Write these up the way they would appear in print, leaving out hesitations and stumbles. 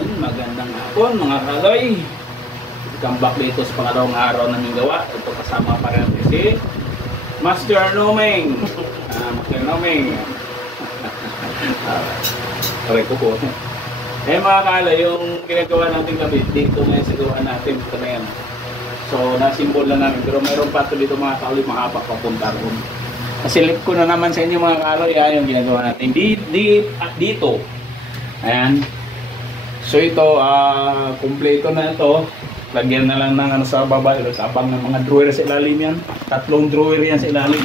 Magandang hapon mga kaloy. Welcome back dito sa pangalawang araw namin gawa. Ito kasama pa rin si Master Nomeng. Master Nomeng. Aray ko po. Mga kaloy, yung ginagawa natin kabit dito ngayon sa gawa natin. Ito na yan. So nasimbol na namin. Pero mayroon pa ito dito mga kaloy, mahaba papunta ron. Nasilip ko na naman sa inyo mga kaloy. Yung ginagawa natin dito. Ayan. So ito, kumpleto na ito. Lagyan na lang ng ano sa baba. Tapang ng mga drawer sa ilalim yan. 3 drawer yan sa ilalim.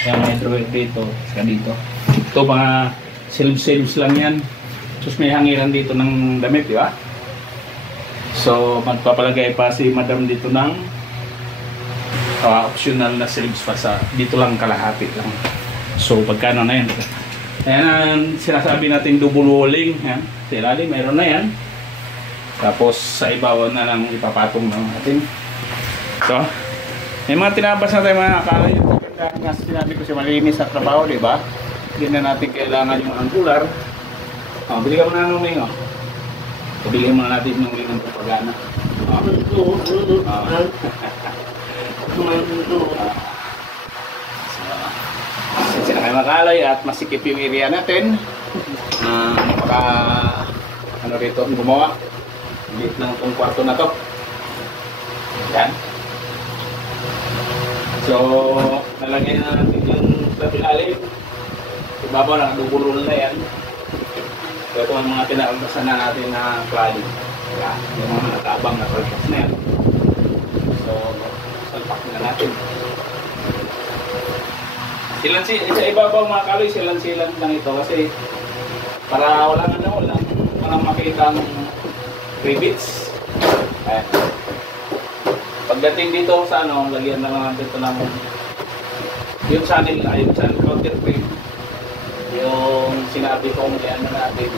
Kaya may drawer dito. Saka dito. Ito mga shelves lang yan. Tapos may hangiran dito ng damit, di ba? So magpapalagay pa si madam dito ng optional na shelves pa sa dito lang kalahati lang. So pagkano na yan? Ayan ang sinasabi natin double walling. Ayan. Sa ilalim, mayroon na yan. Tapos sa ibabaw na lang ipapatong na natin. So, may mga tinabas na tayo mga akala nyo. Nga sinabi ko si malinis sa trabaho, di ba? Hindi na natin kailangan yung angular. Bili ka muna ng uming. Pabili muna natin yung uming ng propaganda. Sila kayo makalay at masikip yung area natin. Ano rito ang gumawa. Liit lang itong kwarto na to. Yan. So nalagyan na natin yung sa ilalim. Ibabaw na nakadugurol na yan. So ito ang mga pinakabasan na natin na cladding. Yan. Yung mga natabang na purpose na yan. So salpak na natin. Sa ibabaw mga kaloy, silan-silan lang ito kasi para walang makita ng rivets. Ayan. Pagdating dito sa lagyan na lang natin ito ng yung channel counter frame. Yung sinabi ko kung ano natin,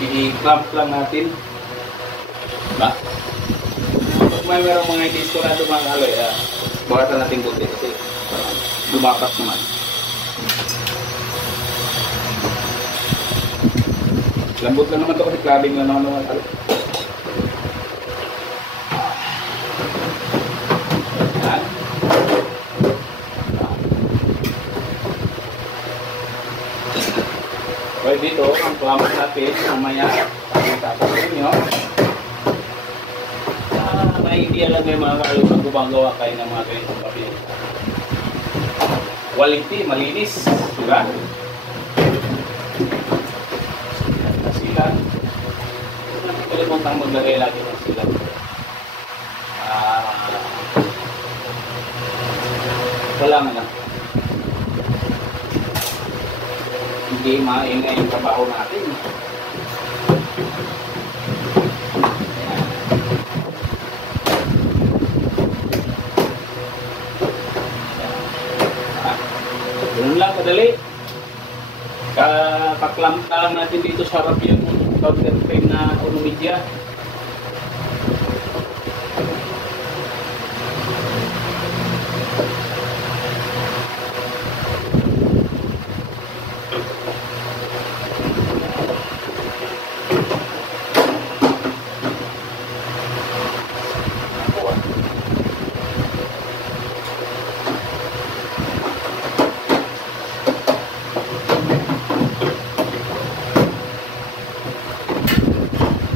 i-clamp lang natin. Diba? Pag mayroong mga disco na ito mga kaloy, bukatan natin kunti kasi lumakas naman. Lambot lang naman ito kasi cladding lang naman kaloy. Okay, dito ang clamp natin mamaya pakita ko sa inyo. Idea lang kayo mga kaloy pag gumagawa kayo ng mga ganitong kabit. Quality, malinis, diba? Silan. Hindi kalimutan maglagay lagi ng silan. Wala nga na. Hindi maingay yung trabaho natin. Ganun lang kadali. Kaklamp na lang natin dito sa harap yung counter frame na media.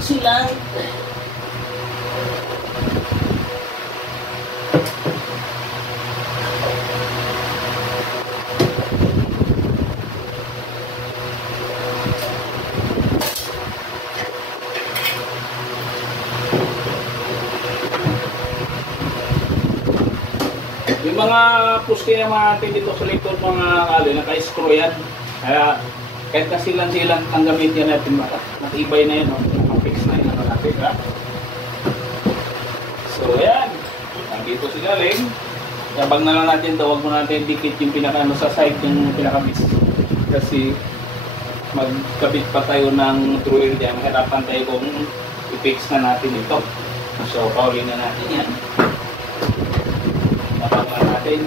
Silang yung mga puste na natin dito sa likod mga kaloy, naka-screw yan. Kaya kahit kasilan-silan ang gamitin natin, matibay na yun, naka-fix na yun natin, ha? So ayan, nandito si galing. Yabang na lang natin ito, huwag mo natin dikit yung pinaka sa side yung pinaka-bis. Kasi magkabit pa tayo ng drawer dyan, mahirapan tayo kung i-fix na natin ito. So paulin na natin yan. Mapaglan natin.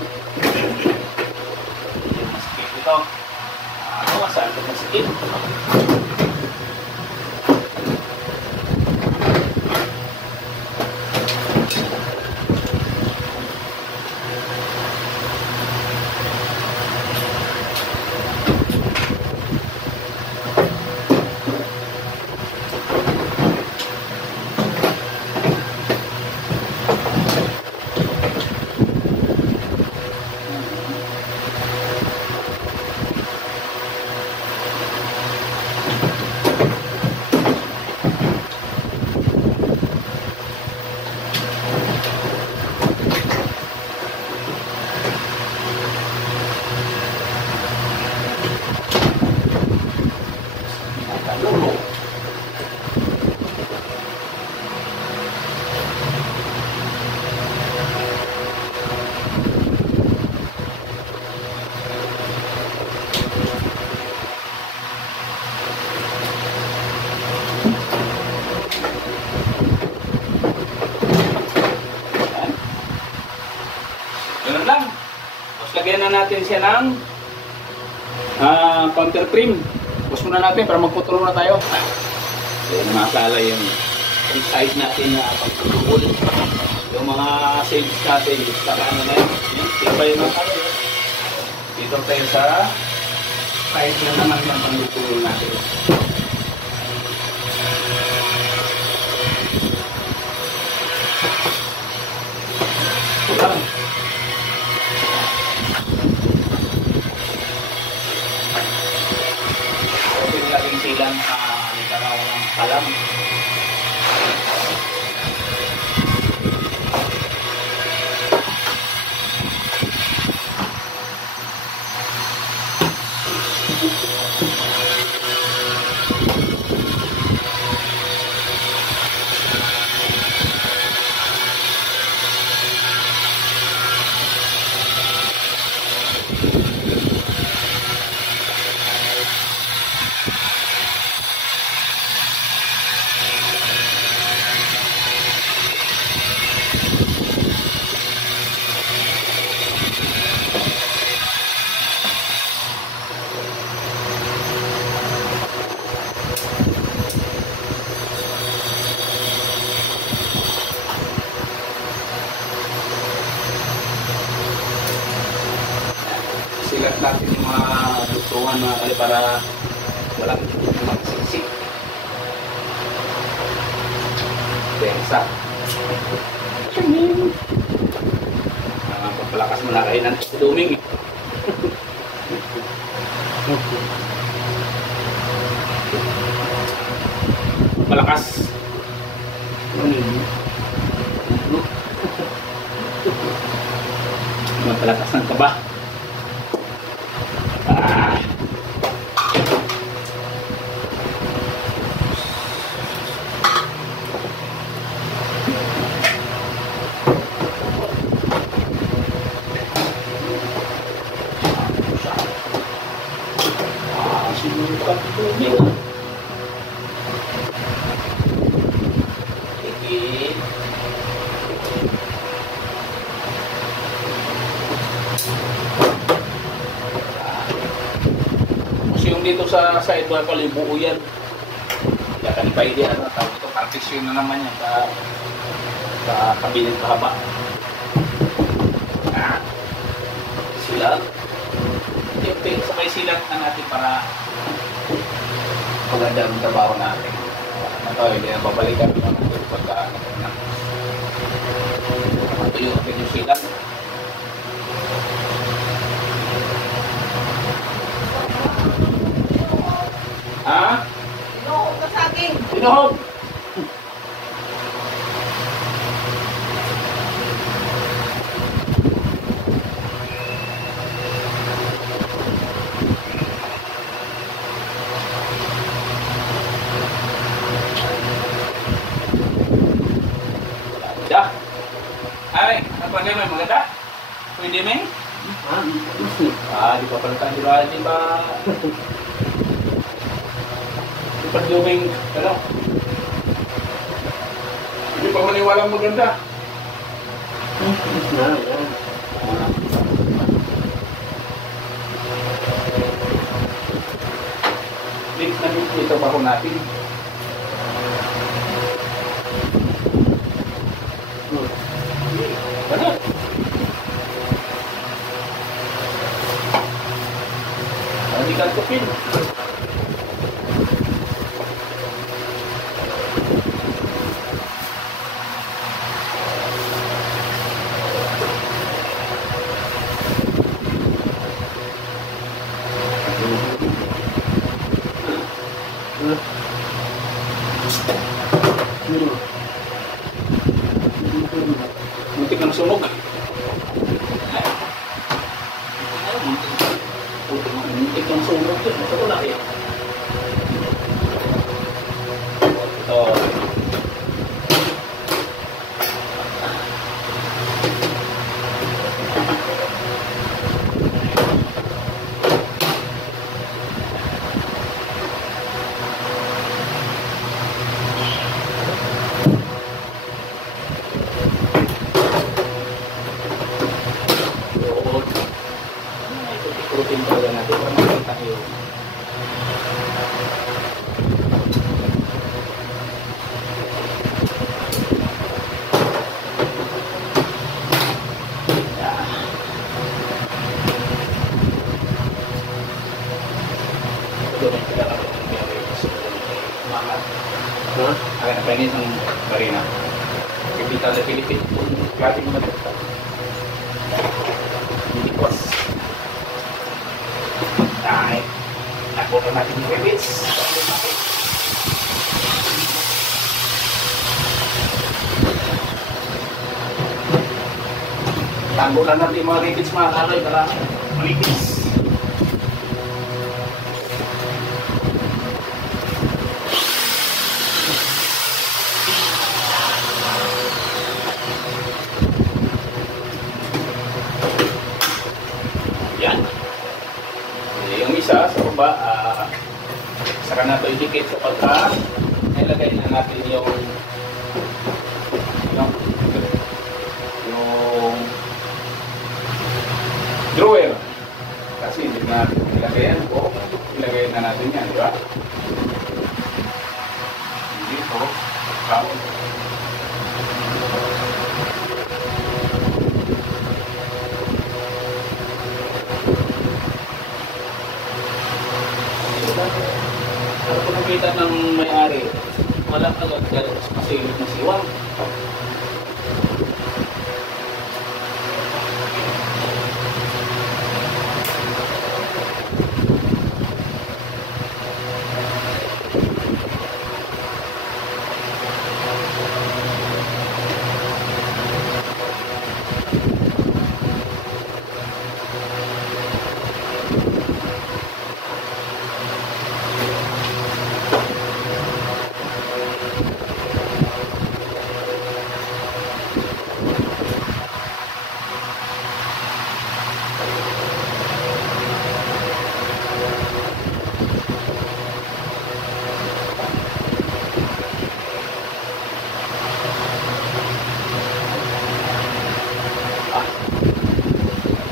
Masikip ito. Saan ito masikip? Ganun lang. Tapos lagyan na natin siya ng counter cream. Tapos muna natin para magputol na tayo. Yung masala yung size natin na pagputol. Yung mga shades natin, saka ano na yun. Tibay na tayo. Dito tayo sa size na naman yung pagputol natin. Lang. Laging silang nagkaraw ng kalam. Silat natin yung mga lutuan mga kali para walang magsisik. Densa. Papalakas mo na kayo ng duming. Malakas. Mapalakas ng kaba. Sinukat tubig. Higit. Kasi yung dito sa side wall pala yung buo yan. Kaya kanipay din ano, tawag ito partition na naman yan sa kabilang kahaba. Silat. Siyempre, sabay silat na natin para maganda ang trabaho natin. Hindi na babalikan naman natin pagka matuyo natin yung silat. Ha? Sinuhog ka sa akin. Sinuhog! Ay, apa dia memang maganda? Pwede may? Di pa pala tayo di ba? Di pa luming, ano? Hindi pa maniwalang maganda. Mix na dito ba ko natin? Ano? Hindi ka tupin. Muntik ng sunog. Muntik ng sunog. Ito ko laki. Ha? Akin pa ini isang barina. Kita sa Pilipin. Klase mo na dito. Hindi kos. Ay. Nakuha na natin yung ribits. Tago lang natin yung mga ribits mga kalay para malipis. Yan. Yung isa sa baba, saka na ito idikit sa pagka nilagay na natin yung drawer. Kasi hindi na ilagay yan po. Ilagay na natin yan, di ba? Dito. Kapon. Para kung nakita ng may-ari, walang agad masilip na siwang.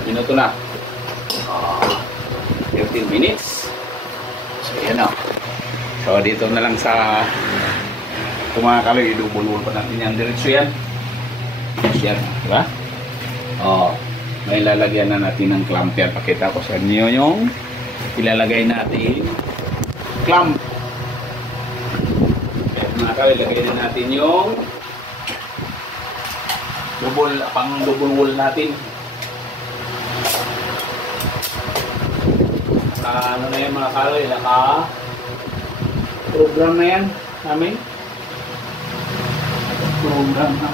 Minuto na. 15 minutes. So, yan o. So, dito na lang sa tumakaloy. Idubulul pa natin yan. Diretso yan. Yan. Diba? O. May lalagyan na natin ng clamp yan. Pakita ko sa inyo yung ilalagay natin clamp. Kaya mga kaloy, ilagay na natin yung pang-double wall natin. Ano na yan mga kaloy, naka-program na yan namin. Program na.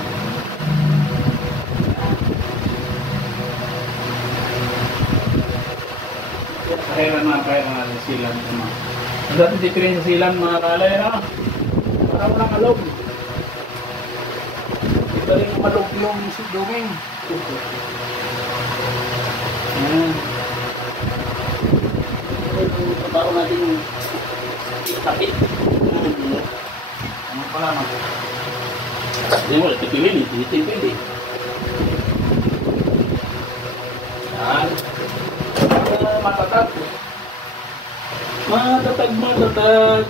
Kaya mga silan. Ang dati diferensya sa silan mga kaloy na. Para walang alog. Ito rin yung alog yung duming. Ayan. Trabaho natin yung tapit. Ano pala naman? Hindi mo, tipilin. Tipilin. Yan. Matatag. Matatag.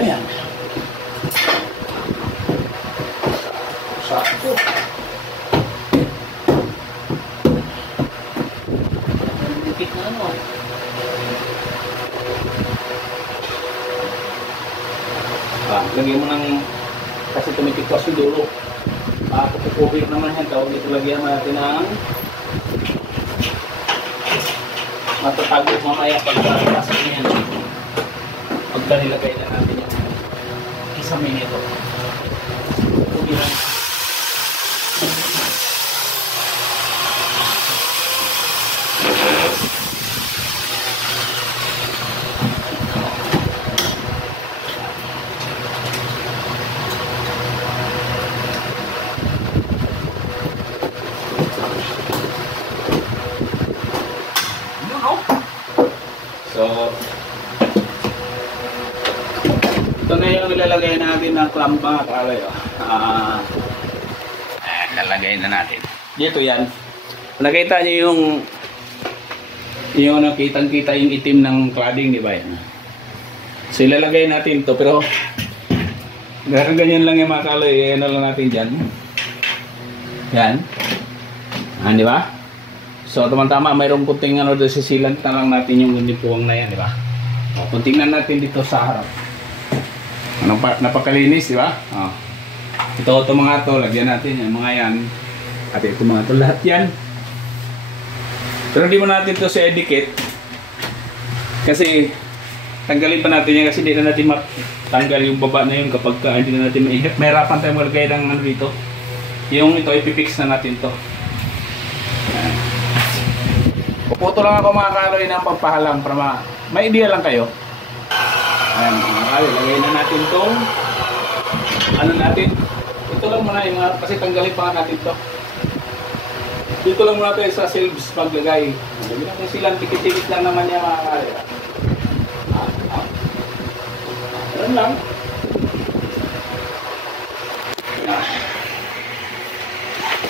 Ayan. Sakto. Lagyan mo ng kasi tumitikwas yung dulo. Pupupir naman yan. Tawag ito lagyan natin ng matatago mamaya pagkakasin yan. Pagka nilagay na natin yung kisame nito. Pupiran. So, ito na yung ilalagay natin ng clamp mga kaloy. Lalagay na natin. Dito yan. Nakita nyo yung nakitang-kita yung itim ng cladding, di ba yan? So, ilalagay natin ito. Pero, ganyan lang yung mga kaloy. Ano lang natin dyan. Yan. Di ba? So, tama-tama, mayroong puting ano doon, sisilant na lang natin yung gundipuwang na yan, di ba? O, kung tingnan natin dito sa harap. Napakalinis, di ba? O. Ito mga to, lagyan natin yung mga yan. At ito mga to, lahat yan. Pero hindi mo natin to sa edikit. Kasi tanggalin pa natin yan kasi hindi na natin matanggal yung baba na yun kapag hindi na natin mahirapan tayo maglagay ng ano dito. Yung ito, ipipix na natin to. Yan. Puputo lang ako mga kaloy ng pampahalang para may idea lang kayo. Ayan mga kaloy, lagay na natin tong ano natin. Ito lang muna yung kasi tanggalin pa natin to. Dito lang muna tayo sa shelves paglagay. Hindi natin silang tikit-tikit lang naman yan mga kaloy. Ganun lang.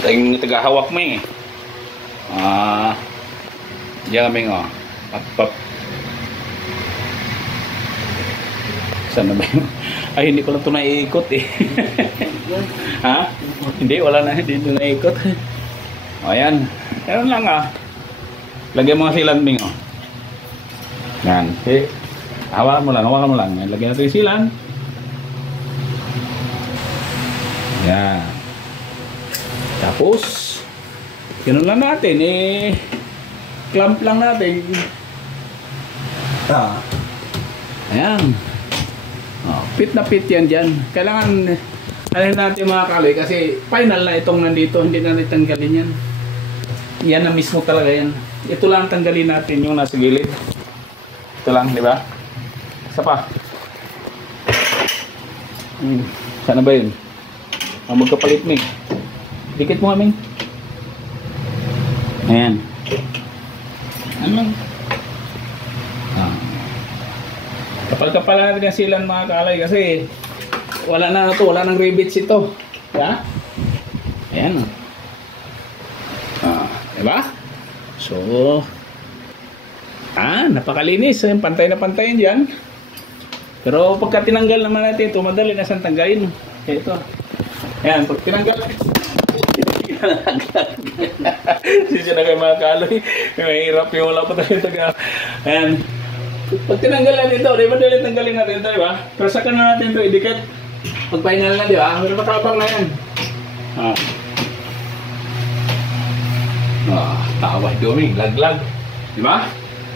Ito yung tagahawak mo eh. Diyan kami nga. Pap. Saan na ba yun? Ay, hindi ko lang ito naiikot eh. Ha? Hindi, wala na. Hindi ito naiikot. Ayan. Ganun lang ah. Lagyan mo nga silang ming oh. Yan. Okay. Hawakan mo lang. Lagyan natin yung silang. Yan. Tapos, ganun lang natin eh. Clamp lang natin. Ayan. Oh, fit na fit yan dyan. Kailangan, ano natin mga kaloy, kasi final na itong nandito. Hindi na natin tanggalin yan. Yan na mismo talaga yan. Ito lang tanggalin natin yung nasa gilid. Ito lang, di ba? Isa pa. Sana ba yun? Magkapalit mo eh. Dikit mo kami. Ayan. Ano lang? Kapal-kapal natin ang silang mga kalay kasi wala na ito, wala nang rivets ito. Yeah? Ayan. Diba? So, napakalinis. Pantay na pantay yan. Pero pagka tinanggal naman natin ito, madali na siyang tanggalin. Ito. Ayan, pag tinanggal sisi na kayo mga kaloy. Mahirap yung wala pa tayo taga. Ayan. Pag tinanggal natin ito, di ba dali tanggalin natin ito, di ba? Pero saka na natin ito idikit. Pag final na, di ba? Pero matabang na yan. Tawad duming, laglag. Di ba?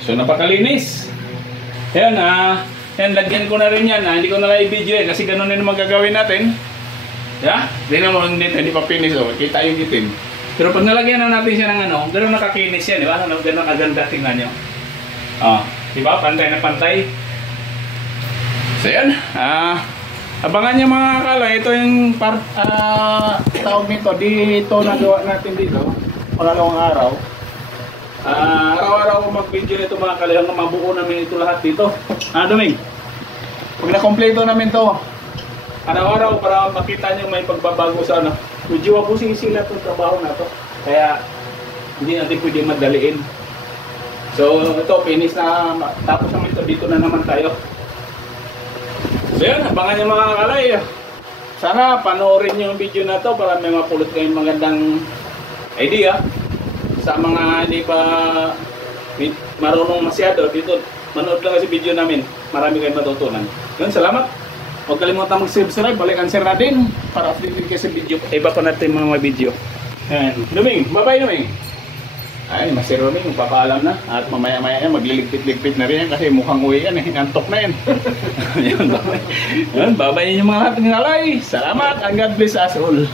So napakalinis. Ayan, yan, lagyan ko na rin yan. Hindi ko na lang i-video eh, kasi ganun din magagawin natin. Yeah? Tingnan mo dito, hindi pa finish oh. Kita yung itim. Pero pag nalagyan na natin siya ng ano, gano'n nakakinis yan, di ba? Gano'n aganda, tingnan nyo. Di ba? Pantay na pantay. So yan. Abangan nyo mga kaloy. Ito yung tawag nito. Dito nagawa natin dito. Pangalawang araw. Araw-araw ko mag-video nito mga kaloy. Hanggang mabuo namin ito lahat dito. Duming. Pag na-kompleto namin to, araw-araw para makita nyo may pagbabago sa ano. Medyo abusing sila itong trabaho na to. Kaya hindi natin pwede madaliin. So ito, finish na. Tapos naman ito, dito na naman tayo. So yan, abangan nyo mga kalay. Sana panoorin nyo yung video na to para may mapulot kayong magandang idea. Sa mga hindi pa marunong masyado dito, manood lang kasi video namin. Marami kayong matutunan. Yun, salamat. Huwag kalimutan mag-subscribe, balikan share natin para update kayo sa video. Iba pa natin mga video. Ayan. Duming, bye-bye Duming. Ay, Master Duming, magpapaalam na. At mamaya-maya yan, magliligpit-ligpit na rin yan kasi mukhang uwi yan eh. Antok na yan. Ayan, bye-bye. Ayan, bye-bye yung mga ating ngalay. Salamat and God bless us all.